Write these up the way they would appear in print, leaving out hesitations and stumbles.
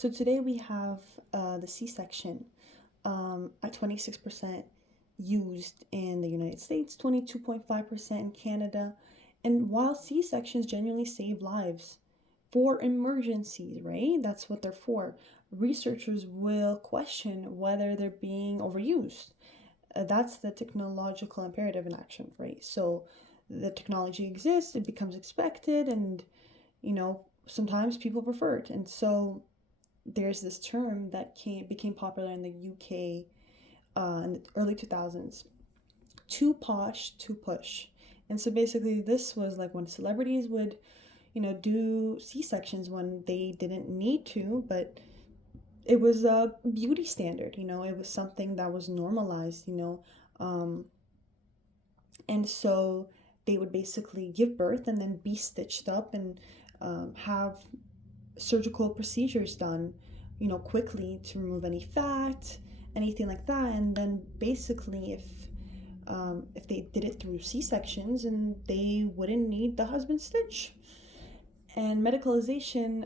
So today we have the C-section at 26% used in the United States, 22.5% in Canada. And while C-sections genuinely save lives for emergencies, right? That's what they're for. Researchers will question whether they're being overused. That's the technological imperative in action, right? So the technology exists, it becomes expected, and sometimes people prefer it. And so there's this term that became popular in the UK in the early 2000s, too posh, too push. And so basically, this was like when celebrities would, do C-sections when they didn't need to, but it was a beauty standard, it was something that was normalized. Um, and so they would basically give birth and then be stitched up and have surgical procedures done, quickly to remove any fat, anything like that. And then basically, if they did it through C-sections, and they wouldn't need the husband stitch. And medicalization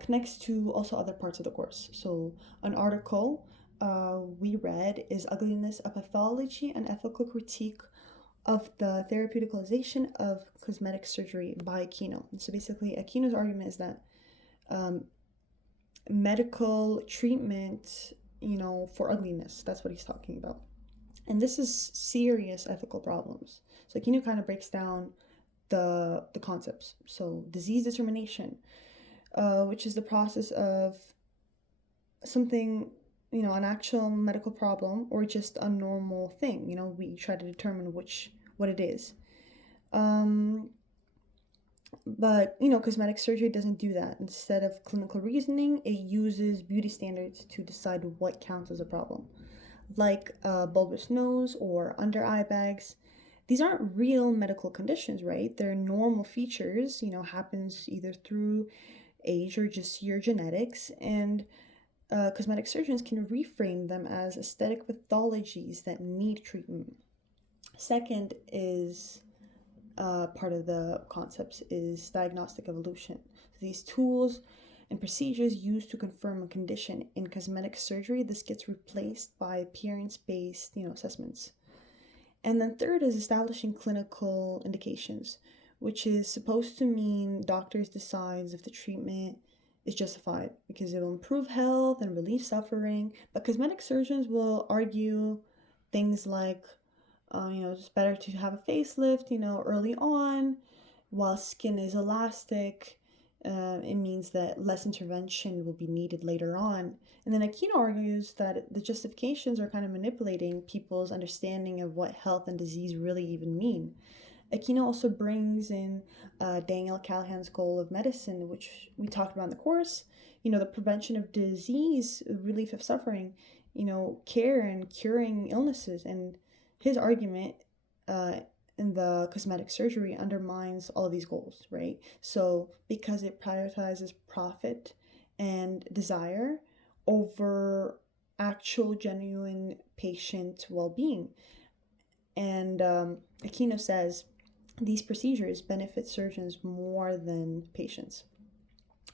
connects to also other parts of the course. So an article we read is Ugliness, a Pathology and Ethical Critique of the Therapeuticalization of Cosmetic Surgery by Aquino. So basically, Aquino's argument is that um, medical treatment, for ugliness, that's what he's talking about. And this is serious ethical problems. So Aquino kind of breaks down the concepts. So disease determination, which is the process of something, an actual medical problem or just a normal thing. We try to determine what it is. But cosmetic surgery doesn't do that. Instead of clinical reasoning, it uses beauty standards to decide what counts as a problem, like a bulbous nose or under eye bags. These aren't real medical conditions, right? They're normal features, happens either through age or just your genetics. And cosmetic surgeons can reframe them as aesthetic pathologies that need treatment. Second is part of the concepts is diagnostic evolution. So these tools and procedures used to confirm a condition in cosmetic surgery, this gets replaced by appearance-based, assessments. And then third is establishing clinical indications, which is supposed to mean doctors decides if the treatment is justified because it will improve health and relieve suffering. But cosmetic surgeons will argue things like, it's better to have a facelift, early on, while skin is elastic. It means that less intervention will be needed later on. And then Aquino argues that the justifications are kind of manipulating people's understanding of what health and disease really even mean. Aquino also brings in Daniel Callahan's goal of medicine, which we talked about in the course. The prevention of disease, relief of suffering, care and curing illnesses. And his argument in the cosmetic surgery undermines all of these goals, right? So because it prioritizes profit and desire over actual genuine patient well-being. And Aquino says these procedures benefit surgeons more than patients.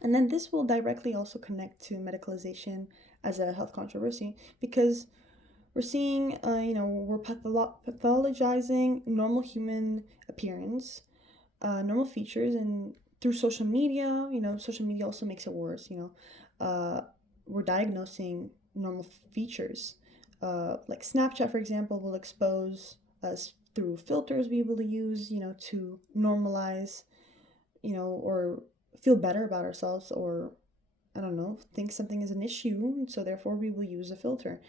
And then this will directly also connect to medicalization as a health controversy because we're seeing, we're pathologizing normal human appearance, normal features, and through social media, social media also makes it worse, we're diagnosing normal features. Like Snapchat, for example, will expose us through filters we will use, to normalize, or feel better about ourselves, or I don't know, think something is an issue, so therefore we will use a filter.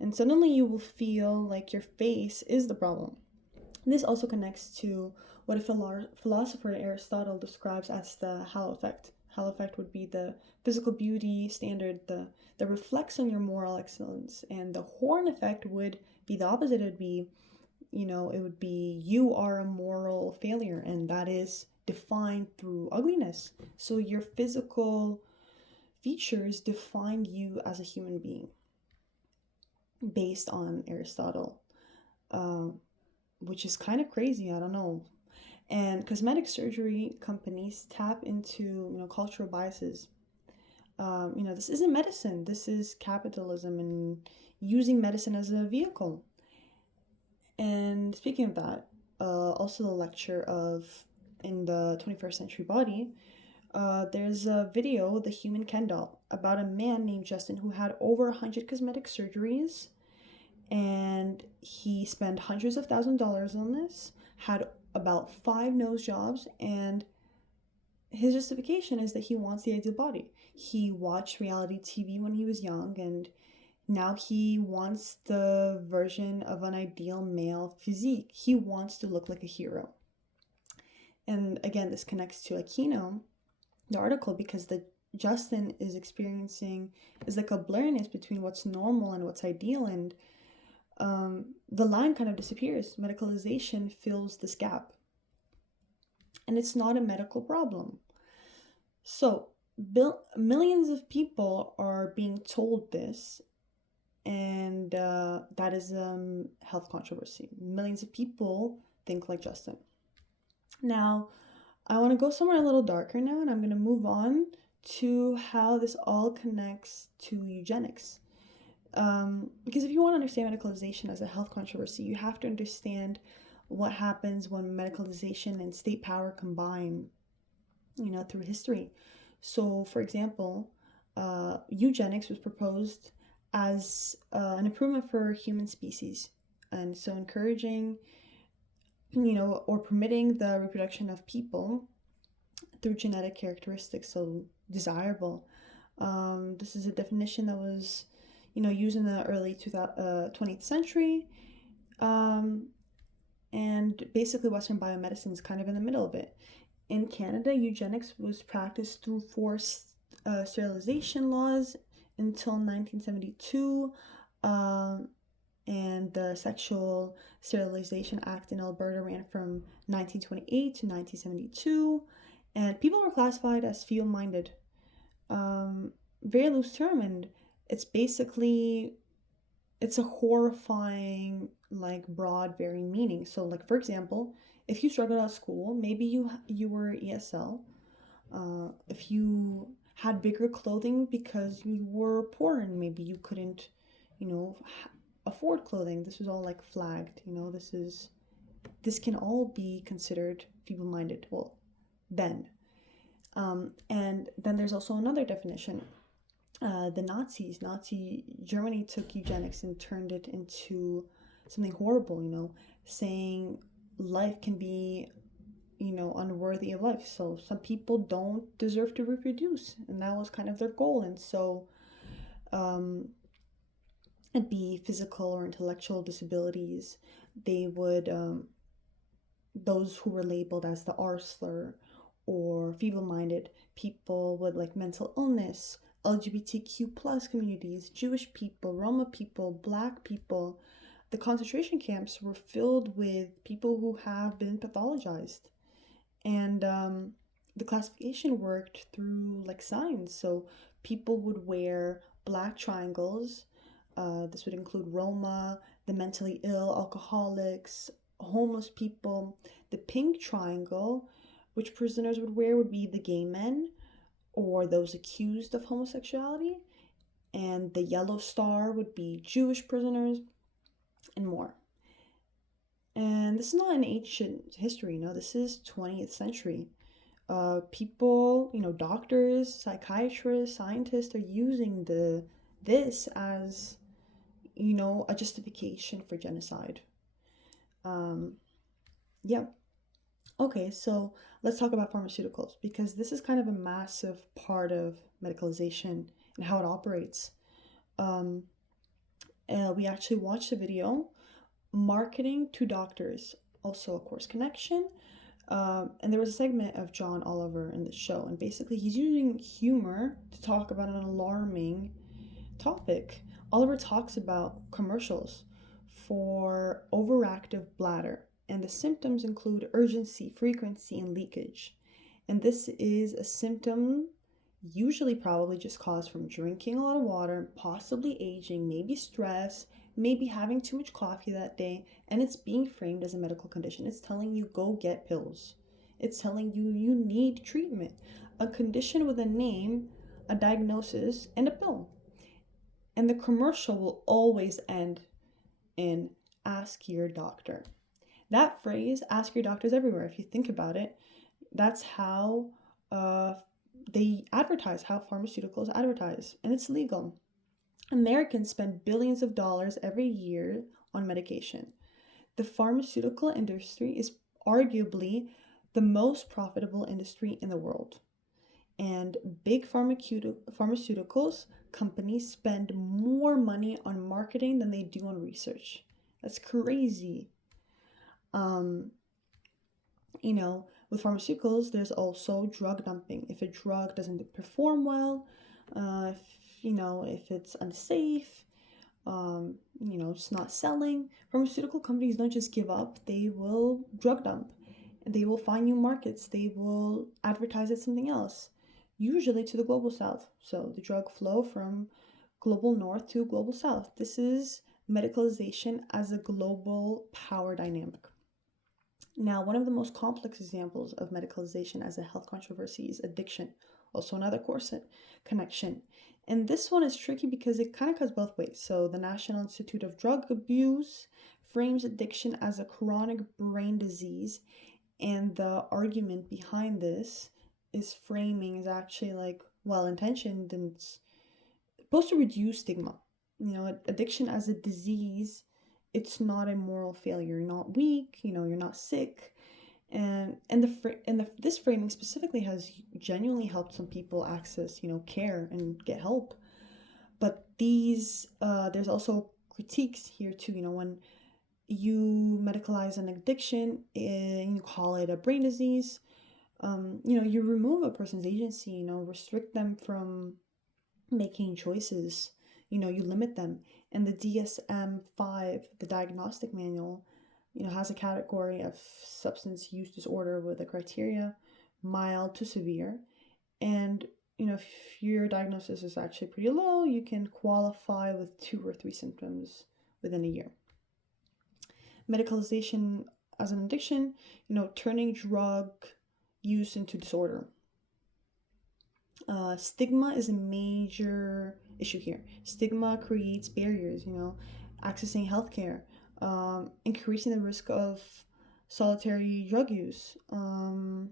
And suddenly you will feel like your face is the problem. This also connects to what a philosopher Aristotle describes as the halo effect. Halo effect would be the physical beauty standard that reflects on your moral excellence. And the horn effect would be the opposite. It would be, it would be you are a moral failure, and that is defined through ugliness. So your physical features define you as a human being based on Aristotle, which is kind of crazy. I don't know. And cosmetic surgery companies tap into cultural biases. This isn't medicine. This is capitalism and using medicine as a vehicle. And speaking of that, also the lecture of in the 21st century body, there's a video, The Human Ken doll, about a man named Justin who had over 100 cosmetic surgeries, and he spent hundreds of $1,000s on this, had about 5 nose jobs, and his justification is that he wants the ideal body. He watched reality TV when he was young, and now he wants the version of an ideal male physique. He wants to look like a hero. And again, this connects to Aquino, the article, because the Justin is experiencing is like a blurriness between what's normal and what's ideal, and the line kind of disappears. Medicalization fills this gap, and it's not a medical problem. So millions of people are being told this, and that is health controversy. Millions of people think like Justin. Now, I want to go somewhere a little darker now, and I'm going to move on to how this all connects to eugenics. Because if you want to understand medicalization as a health controversy, you have to understand what happens when medicalization and state power combine, through history. So, for example, eugenics was proposed as an improvement for human species, and so encouraging, or permitting the reproduction of people through genetic characteristics, so desirable. This is a definition that was, used in the early 20th century, and basically Western biomedicine is kind of in the middle of it. In Canada, eugenics was practiced through forced sterilization laws until 1972, and the Sexual Sterilization Act in Alberta ran from 1928 to 1972, and people were classified as feeble-minded. Very loose term, and it's basically, it's a horrifying, like, broad, varying meaning. So, like, for example, if you struggled at school, maybe you were ESL. If you had bigger clothing because you were poor and maybe you couldn't, afford clothing, this was all like flagged. This can all be considered feeble-minded. Well, then. And then there's also another definition. The Nazi Germany took eugenics and turned it into something horrible, saying life can be, unworthy of life. So some people don't deserve to reproduce, and that was kind of their goal. And so it'd be physical or intellectual disabilities. They would, those who were labeled as the R slur or feeble-minded people with like mental illness, LGBTQ plus communities, Jewish people, Roma people, Black people. The concentration camps were filled with people who have been pathologized. And the classification worked through like signs. So people would wear black triangles. This would include Roma, the mentally ill, alcoholics, homeless people. The pink triangle, which prisoners would wear, would be the gay men or those accused of homosexuality. And the yellow star would be Jewish prisoners, and more. And this is not an ancient history, this is 20th century. People, doctors, psychiatrists, scientists are using this as, a justification for genocide. Yeah. Okay, so let's talk about pharmaceuticals, because this is kind of a massive part of medicalization and how it operates. We actually watched a video, Marketing to Doctors, also a course connection. And there was a segment of John Oliver in the show, and basically he's using humor to talk about an alarming topic. Oliver talks about commercials for overactive bladder, and the symptoms include urgency, frequency, and leakage. And this is a symptom usually probably just caused from drinking a lot of water, possibly aging, maybe stress, maybe having too much coffee that day, and it's being framed as a medical condition. It's telling you go get pills. It's telling you you need treatment. A condition with a name a diagnosis, and a pill. And the commercial will always end in ask your doctor. That phrase, ask your doctor, is everywhere. If you think about it, that's how uh, they advertise, how pharmaceuticals advertise, and it's legal. Americans spend billions of dollars every year on medication. The pharmaceutical industry is arguably the most profitable industry in the world. And big pharmaceuticals companies spend more money on marketing than they do on research. That's crazy. Um, with pharmaceuticals, there's also drug dumping. If a drug doesn't perform well, if it's unsafe, it's not selling. Pharmaceutical companies don't just give up, they will drug dump. They will find new markets. They will advertise as something else, usually to the global south. So the drug flow from global north to global south. This is medicalization as a global power dynamic. Now, one of the most complex examples of medicalization as a health controversy is addiction, also another corset connection. And this one is tricky because it kind of cuts both ways. So, the National Institute of Drug Abuse frames addiction as a chronic brain disease, and the argument behind this is actually like well intentioned, and it's supposed to reduce stigma. Addiction as a disease, it's not a moral failure. You're not weak. You're not sick. This framing specifically has genuinely helped some people access care and get help. But there's also critiques here too. When you medicalize an addiction and you call it a brain disease, you remove a person's agency. Restrict them from making choices. You limit them. And the DSM-5, the diagnostic manual, has a category of substance use disorder with a criteria mild to severe. And if your diagnosis is actually pretty low, you can qualify with 2 or 3 symptoms within a year. Medicalization as an addiction, turning drug use into disorder. Stigma is a major issue here. Stigma creates barriers, accessing healthcare, increasing the risk of solitary drug use. The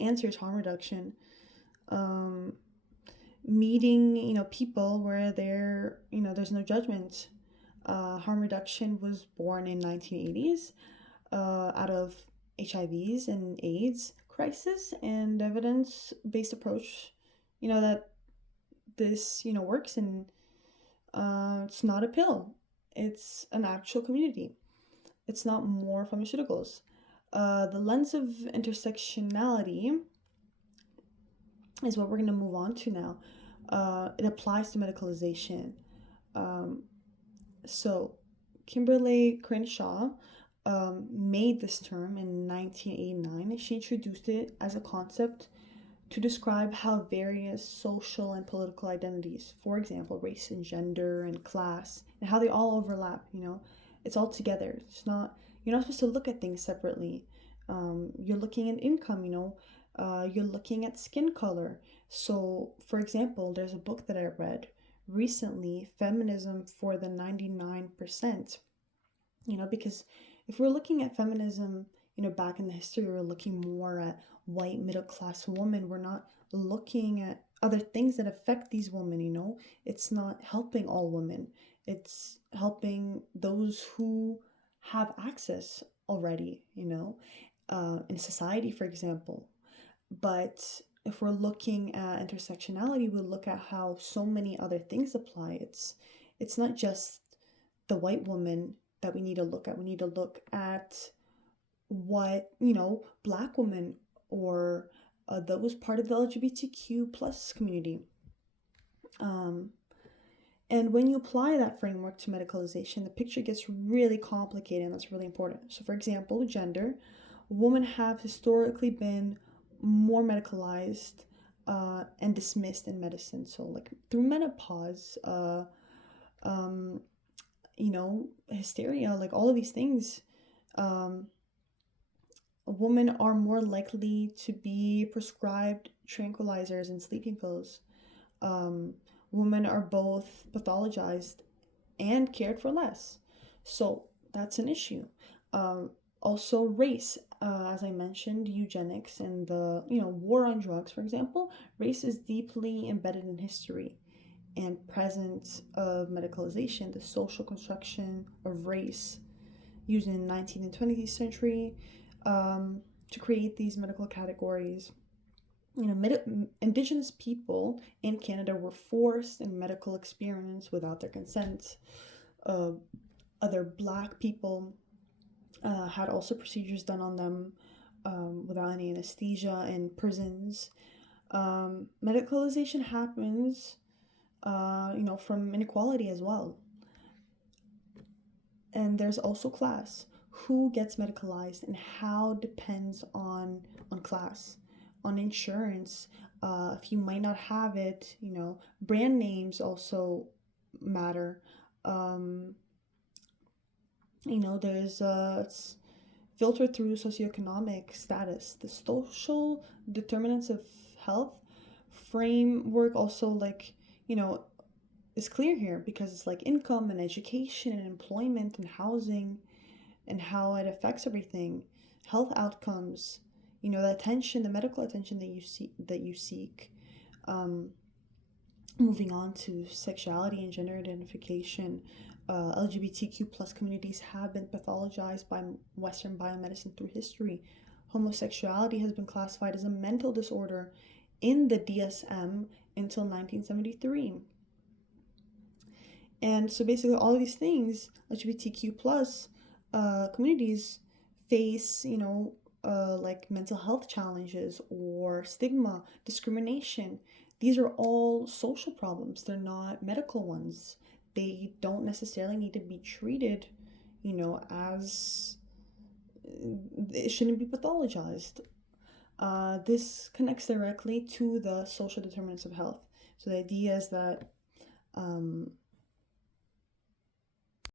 answer is harm reduction. Meeting, people where there's no judgment. Harm reduction was born in 1980s out of HIVs and AIDS crisis and evidence-based approach, that this, works, and it's not a pill. It's an actual community. It's not more pharmaceuticals. The lens of intersectionality is what we're going to move on to now. It applies to medicalization. So Kimberly Crenshaw made this term in 1989. She introduced it as a concept to describe how various social and political identities, for example, race and gender and class, and how they all overlap. It's all together. You're not supposed to look at things separately. You're looking at income. You're looking at skin color. So, for example, there's a book that I read recently, Feminism for the 99%. Because if we're looking at feminism, back in the history, we're looking more at white middle class women. We're not looking at other things that affect these women. It's not helping all women. It's helping those who have access already, in society, for example. But if we're looking at intersectionality, we'll look at how so many other things apply. It's not just the white woman that we need to look at. We need to look at what, Black women or those part of the LGBTQ plus community. And when you apply that framework to medicalization, the picture gets really complicated, and that's really important. So, for example, gender. Women have historically been more medicalized and dismissed in medicine. So, like through menopause, hysteria, like all of these things, women are more likely to be prescribed tranquilizers and sleeping pills. Um, Women are both pathologized and cared for less. So that's an issue. Um, Also, race, as I mentioned, eugenics and the war on drugs, for example, race is deeply embedded in history and presence of medicalization, the social construction of race used in the 19th and 20th century um, to create these medical categories. Indigenous people in Canada were forced in medical experience without their consent. Uh, Other Black people had also procedures done on them without any anesthesia in prisons. Medicalization happens, from inequality as well. And there's also class. Who gets medicalized and how depends on class, on insurance. If you might not have it, brand names also matter. Um, there's it's filtered through socioeconomic status. The social determinants of health framework also is clear here because it's like income and education and employment and housing and how it affects everything, health outcomes, the attention, the medical attention that you seek. Um, Moving on to sexuality and gender identification, LGBTQ plus communities have been pathologized by Western biomedicine through history. Homosexuality has been classified as a mental disorder in the DSM until 1973. And so basically all of these things, LGBTQ plus communities face, like mental health challenges or stigma, discrimination. These are all social problems. They're not medical ones. They don't necessarily need to be treated, as it shouldn't be pathologized. This connects directly to the social determinants of health. So the idea is that